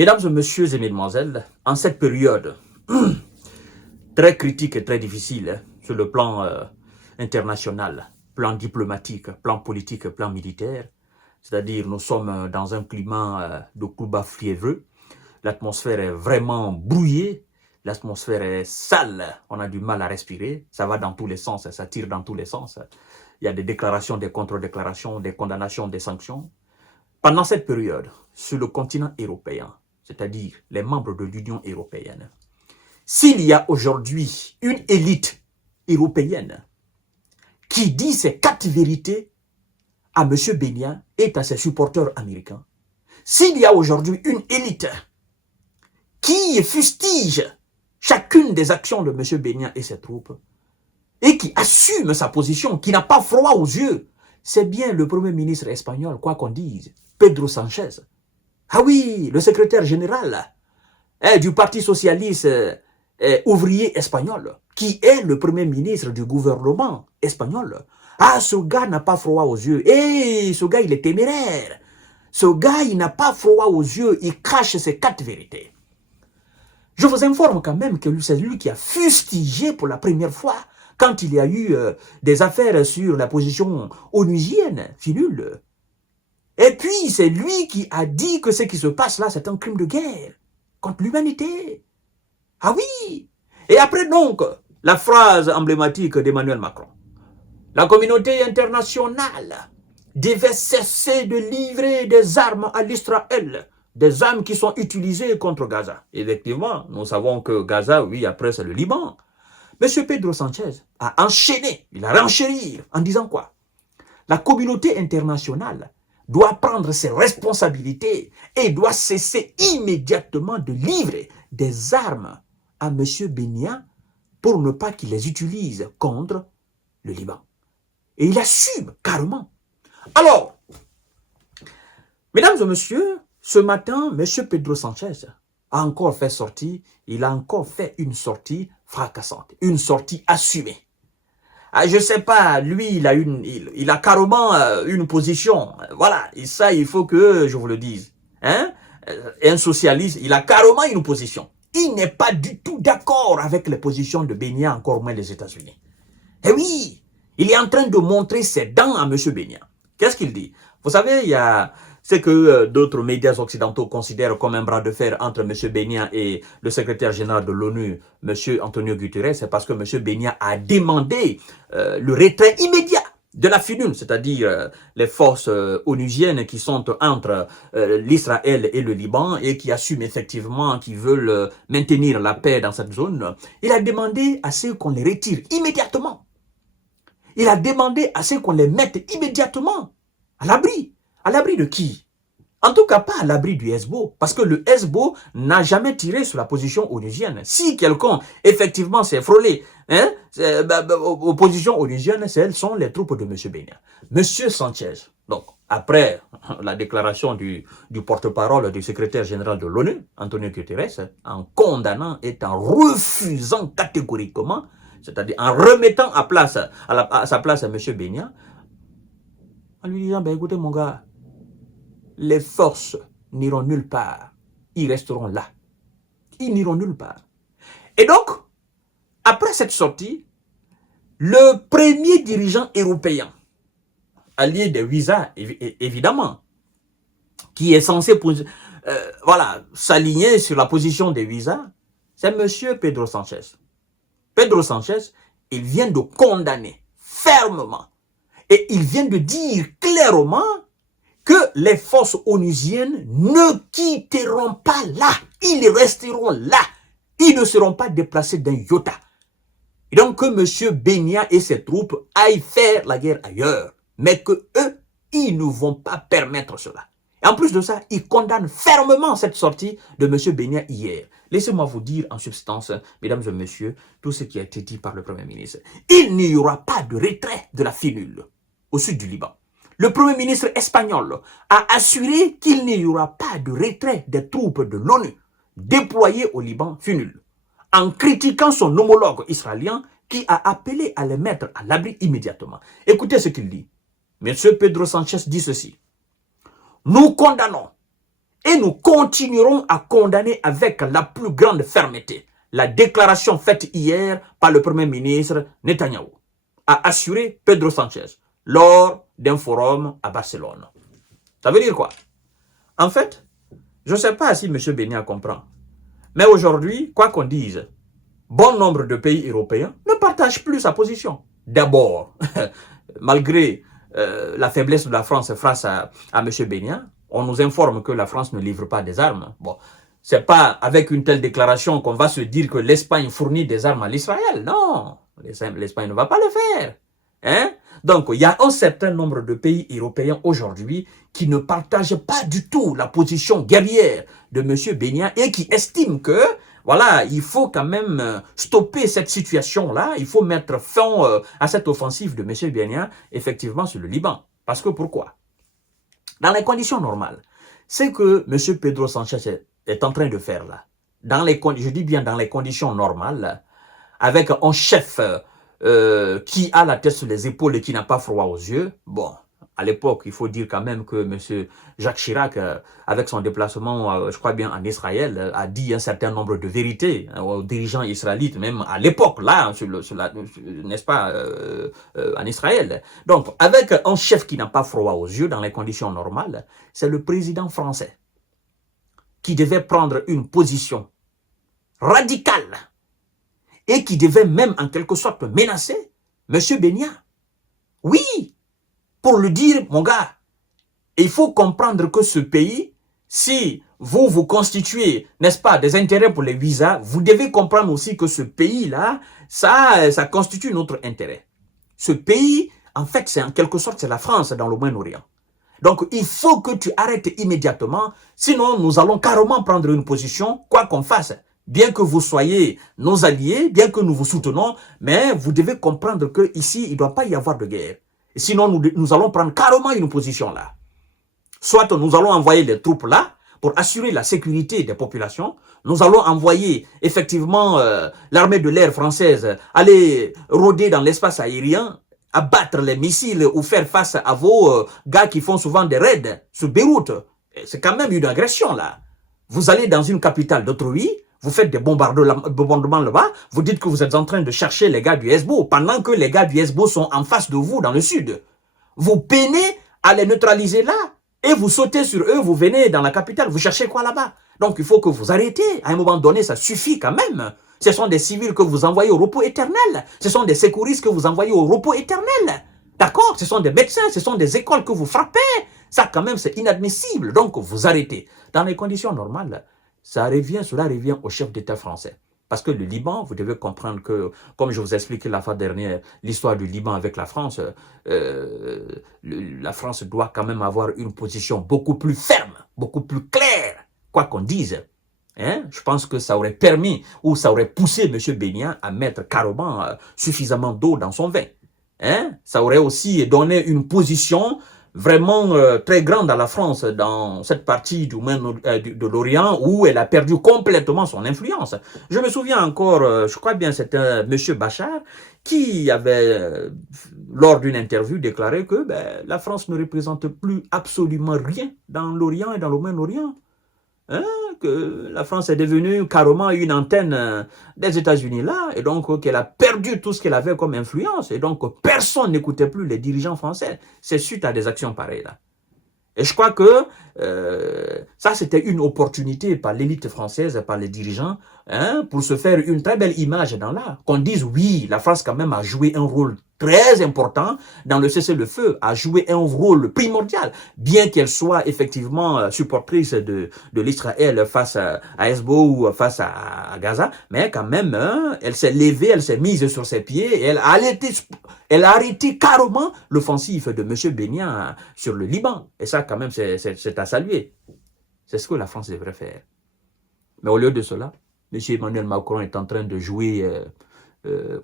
Mesdames et messieurs et mesdemoiselles, en cette période très critique et très difficile sur le plan international, plan diplomatique, plan politique, plan militaire, c'est-à-dire nous sommes dans un climat de combat fiévreux, l'atmosphère est vraiment brouillée, l'atmosphère est sale, on a du mal à respirer, ça va dans tous les sens, ça tire dans tous les sens. Il y a des déclarations, des contre-déclarations, des condamnations, des sanctions. Pendant cette période, sur le continent européen, c'est-à-dire les membres de l'Union européenne, s'il y a aujourd'hui une élite européenne qui dit ces 4 vérités à M. Bénia et à ses supporters américains, s'il y a aujourd'hui une élite qui fustige chacune des actions de M. Bénia et ses troupes et qui assume sa position, qui n'a pas froid aux yeux, c'est bien le premier ministre espagnol, quoi qu'on dise, Pedro Sanchez. Ah oui, le secrétaire général du Parti socialiste ouvrier espagnol, qui est le premier ministre du gouvernement espagnol. Ah, ce gars n'a pas froid aux yeux. Et ce gars, il est téméraire. Ce gars, il n'a pas froid aux yeux. Il cache ses 4 vérités. Je vous informe quand même que c'est lui qui a fustigé pour la première fois quand il y a eu des affaires sur la position onusienne, Filule. Et puis, c'est lui qui a dit que ce qui se passe là, c'est un crime de guerre contre l'humanité. Ah oui. Et après donc, la phrase emblématique d'Emmanuel Macron. La communauté internationale devait cesser de livrer des armes à l'Israël, des armes qui sont utilisées contre Gaza. Effectivement, nous savons que Gaza, oui, après c'est le Liban. M. Pedro Sanchez a enchaîné, il a renchéri en disant quoi? La communauté internationale doit prendre ses responsabilités et doit cesser immédiatement de livrer des armes à M. Bénia pour ne pas qu'il les utilise contre le Liban. Et il assume carrément. Alors, mesdames et messieurs, ce matin, M. Pedro Sanchez a encore fait sortie, il a encore fait une sortie fracassante, une sortie assumée. Ah, je ne sais pas, lui, il a carrément une position. Voilà, et ça, il faut que je vous le dise. Hein? Un socialiste, il a carrément une position. Il n'est pas du tout d'accord avec les positions de Bénia, encore moins les États-Unis. Eh oui, il est en train de montrer ses dents à M. Bénia. Qu'est-ce qu'il dit? Vous savez, il y a ce que d'autres médias occidentaux considèrent comme un bras de fer entre M. Bénia et le secrétaire général de l'ONU, M. Antonio Guterres. C'est parce que M. Bénia a demandé le retrait immédiat de la FINUL, c'est-à-dire les forces onusiennes qui sont entre l'Israël et le Liban et qui assument effectivement, qui veulent maintenir la paix dans cette zone. Il a demandé à ce qu'on les retire immédiatement. Il a demandé à ce qu'on les mette immédiatement à l'abri. À l'abri de qui? En tout cas, pas à l'abri du Hezbollah, parce que le Hezbollah n'a jamais tiré sur la position onusienne. Si quelqu'un, effectivement, s'est frôlé aux positions onusiennes, elles sont les troupes de M. Bénia. M. Sanchez, donc, après la déclaration du porte-parole du secrétaire général de l'ONU, Antonio Guterres, en condamnant et en refusant catégoriquement, c'est-à-dire en remettant à sa place M. Bénia, en lui disant, ben écoutez mon gars, les forces n'iront nulle part. Ils resteront là. Ils n'iront nulle part. Et donc, après cette sortie, le premier dirigeant européen, allié des visas, évidemment, qui est censé s'aligner sur la position des visas, c'est M. Pedro Sanchez. Pedro Sanchez, il vient de condamner fermement et il vient de dire clairement que les forces onusiennes ne quitteront pas là. Ils resteront là. Ils ne seront pas déplacés d'un iota. Et donc que M. Bénia et ses troupes aillent faire la guerre ailleurs. Mais que eux, ils ne vont pas permettre cela. Et en plus de ça, ils condamnent fermement cette sortie de M. Bénia hier. Laissez-moi vous dire en substance, mesdames et messieurs, tout ce qui a été dit par le Premier ministre. Il n'y aura pas de retrait de la FINUL au sud du Liban. Le Premier ministre espagnol a assuré qu'il n'y aura pas de retrait des troupes de l'ONU déployées au Liban FINUL, en critiquant son homologue israélien qui a appelé à les mettre à l'abri immédiatement. Écoutez ce qu'il dit. M. Pedro Sanchez dit ceci. Nous condamnons Et nous continuerons à condamner avec la plus grande fermeté la déclaration faite hier par le Premier ministre Netanyahou, a assuré Pedro Sanchez lors d'un forum à Barcelone. Ça veut dire quoi? En fait, je ne sais pas si M. Bénia comprend, mais aujourd'hui, quoi qu'on dise, bon nombre de pays européens ne partagent plus sa position. D'abord, malgré la faiblesse de la France face à M. Bénia, on nous informe que la France ne livre pas des armes. Bon, c'est pas avec une telle déclaration qu'on va se dire que l'Espagne fournit des armes à l'Israël. Non, l'Espagne ne va pas le faire. Hein? Donc, il y a un certain nombre de pays européens aujourd'hui qui ne partagent pas du tout la position guerrière de M. Bénia et qui estiment que, voilà, il faut quand même stopper cette situation-là, il faut mettre fin à cette offensive de M. Bénia, effectivement, sur le Liban. Parce que pourquoi? Dans les conditions normales, c'est que M. Pedro Sanchez est en train de faire là, je dis bien dans les conditions normales, avec un chef qui a la tête sur les épaules et qui n'a pas froid aux yeux. Bon, à l'époque, il faut dire quand même que M. Jacques Chirac, avec son déplacement, je crois bien en Israël, a dit un certain nombre de vérités aux dirigeants israélites, même à l'époque, là, n'est-ce pas, en Israël. Donc, avec un chef qui n'a pas froid aux yeux dans les conditions normales, c'est le président français qui devait prendre une position radicale et qui devait même en quelque sorte menacer M. Bénia. Oui, pour lui dire, mon gars, il faut comprendre que ce pays, si vous constituez, n'est-ce pas, des intérêts pour les visas, vous devez comprendre aussi que ce pays-là, ça constitue notre intérêt. Ce pays, en fait, c'est en quelque sorte, c'est la France dans le Moyen-Orient. Donc, il faut que tu arrêtes immédiatement, sinon nous allons carrément prendre une position, quoi qu'on fasse. Bien que vous soyez nos alliés, bien que nous vous soutenons, mais vous devez comprendre qu'ici, il ne doit pas y avoir de guerre. Sinon, nous allons prendre carrément une position là. Soit nous allons envoyer les troupes là pour assurer la sécurité des populations. Nous allons envoyer effectivement l'armée de l'air française aller rôder dans l'espace aérien, abattre les missiles ou faire face à vos gars qui font souvent des raids sur Beyrouth. C'est quand même une agression là. Vous allez dans une capitale d'autrui, vous faites des bombardements là-bas, vous dites que vous êtes en train de chercher les gars du Hezbollah, pendant que les gars du Hezbollah sont en face de vous dans le sud. Vous peinez à les neutraliser là, et vous sautez sur eux, vous venez dans la capitale, vous cherchez quoi là-bas? Donc il faut que vous arrêtez, à un moment donné, ça suffit quand même. Ce sont des civils que vous envoyez au repos éternel, ce sont des secouristes que vous envoyez au repos éternel. D'accord? Ce sont des médecins, ce sont des écoles que vous frappez. Ça quand même, c'est inadmissible, donc vous arrêtez. Dans les conditions normales, cela revient au chef d'État français. Parce que le Liban, vous devez comprendre que, comme je vous ai expliqué la fois dernière, l'histoire du Liban avec la France, la France doit quand même avoir une position beaucoup plus ferme, beaucoup plus claire, quoi qu'on dise. Hein? Je pense que ça aurait permis, ou ça aurait poussé M. Bénia à mettre carrément suffisamment d'eau dans son vin. Hein? Ça aurait aussi donné une position vraiment très grande à la France dans cette partie de l'Orient où elle a perdu complètement son influence. Je me souviens encore, je crois bien c'était M. Bachar qui avait, lors d'une interview, déclaré que la France ne représente plus absolument rien dans l'Orient et dans le Moyen-Orient. Hein, que la France est devenue carrément une antenne des États-Unis là, et donc qu'elle a perdu tout ce qu'elle avait comme influence, et donc personne n'écoutait plus les dirigeants français. C'est suite à des actions pareilles là. Et je crois que ça, c'était une opportunité par l'élite française, par les dirigeants, hein, pour se faire une très belle image dans l'art. Qu'on dise, oui, la France quand même a joué un rôle très important dans le cessez-le-feu, a joué un rôle primordial, bien qu'elle soit effectivement supportrice de l'Israël face à Hezbollah ou face à Gaza, mais quand même, hein, elle s'est levée, elle s'est mise sur ses pieds, et elle a arrêté carrément l'offensive de M. Bénia sur le Liban. Et ça, quand même, c'est à saluer. C'est ce que la France devrait faire. Mais au lieu de cela, M. Emmanuel Macron est en train de jouer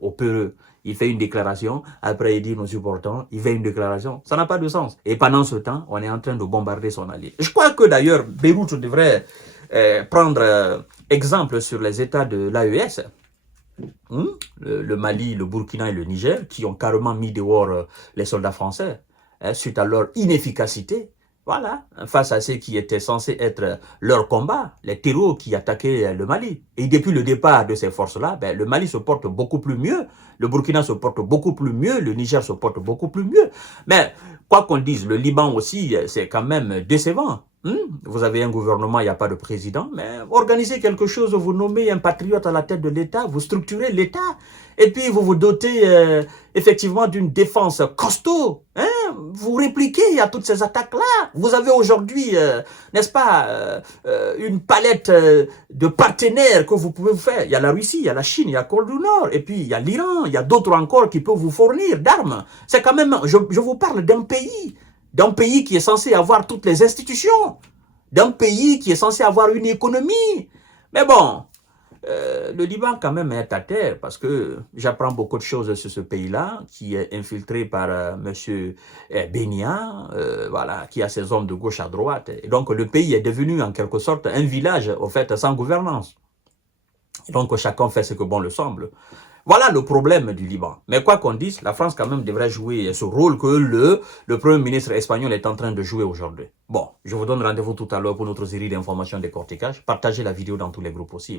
au peureux. Il fait une déclaration, après il dit nous supportons, il fait une déclaration. Ça n'a pas de sens. Et pendant ce temps, on est en train de bombarder son allié. Je crois que d'ailleurs, Beyrouth devrait prendre exemple sur les États de l'AES. Le Mali, le Burkina et le Niger, qui ont carrément mis dehors les soldats français, suite à leur inefficacité Voilà, face à ce qui était censé être leur combat, les terreaux qui attaquaient le Mali. Et depuis le départ de ces forces-là, ben, le Mali se porte beaucoup plus mieux, le Burkina se porte beaucoup plus mieux, le Niger se porte beaucoup plus mieux. Mais quoi qu'on dise, le Liban aussi, c'est quand même décevant. Vous avez un gouvernement, il n'y a pas de président, mais organisez quelque chose, vous nommez un patriote à la tête de l'État, vous structurez l'État, et puis vous vous dotez effectivement d'une défense costaud. Vous répliquez à toutes ces attaques-là. Vous avez aujourd'hui, n'est-ce pas, une palette de partenaires que vous pouvez vous faire. Il y a la Russie, il y a la Chine, il y a la Corée du Nord, et puis il y a l'Iran, il y a d'autres encore qui peuvent vous fournir d'armes. C'est quand même, je vous parle d'un pays qui est censé avoir toutes les institutions, d'un pays qui est censé avoir une économie. Mais bon, le Liban quand même est à terre parce que j'apprends beaucoup de choses sur ce pays-là qui est infiltré par M. Benia, voilà, qui a ses hommes de gauche à droite. Et donc le pays est devenu en quelque sorte un village, au fait, sans gouvernance. Et donc chacun fait ce que bon le semble. Voilà le problème du Liban. Mais quoi qu'on dise, la France quand même devrait jouer ce rôle que le Premier ministre espagnol est en train de jouer aujourd'hui. Bon, je vous donne rendez-vous tout à l'heure pour notre série d'informations décortiquage. Partagez la vidéo dans tous les groupes possibles.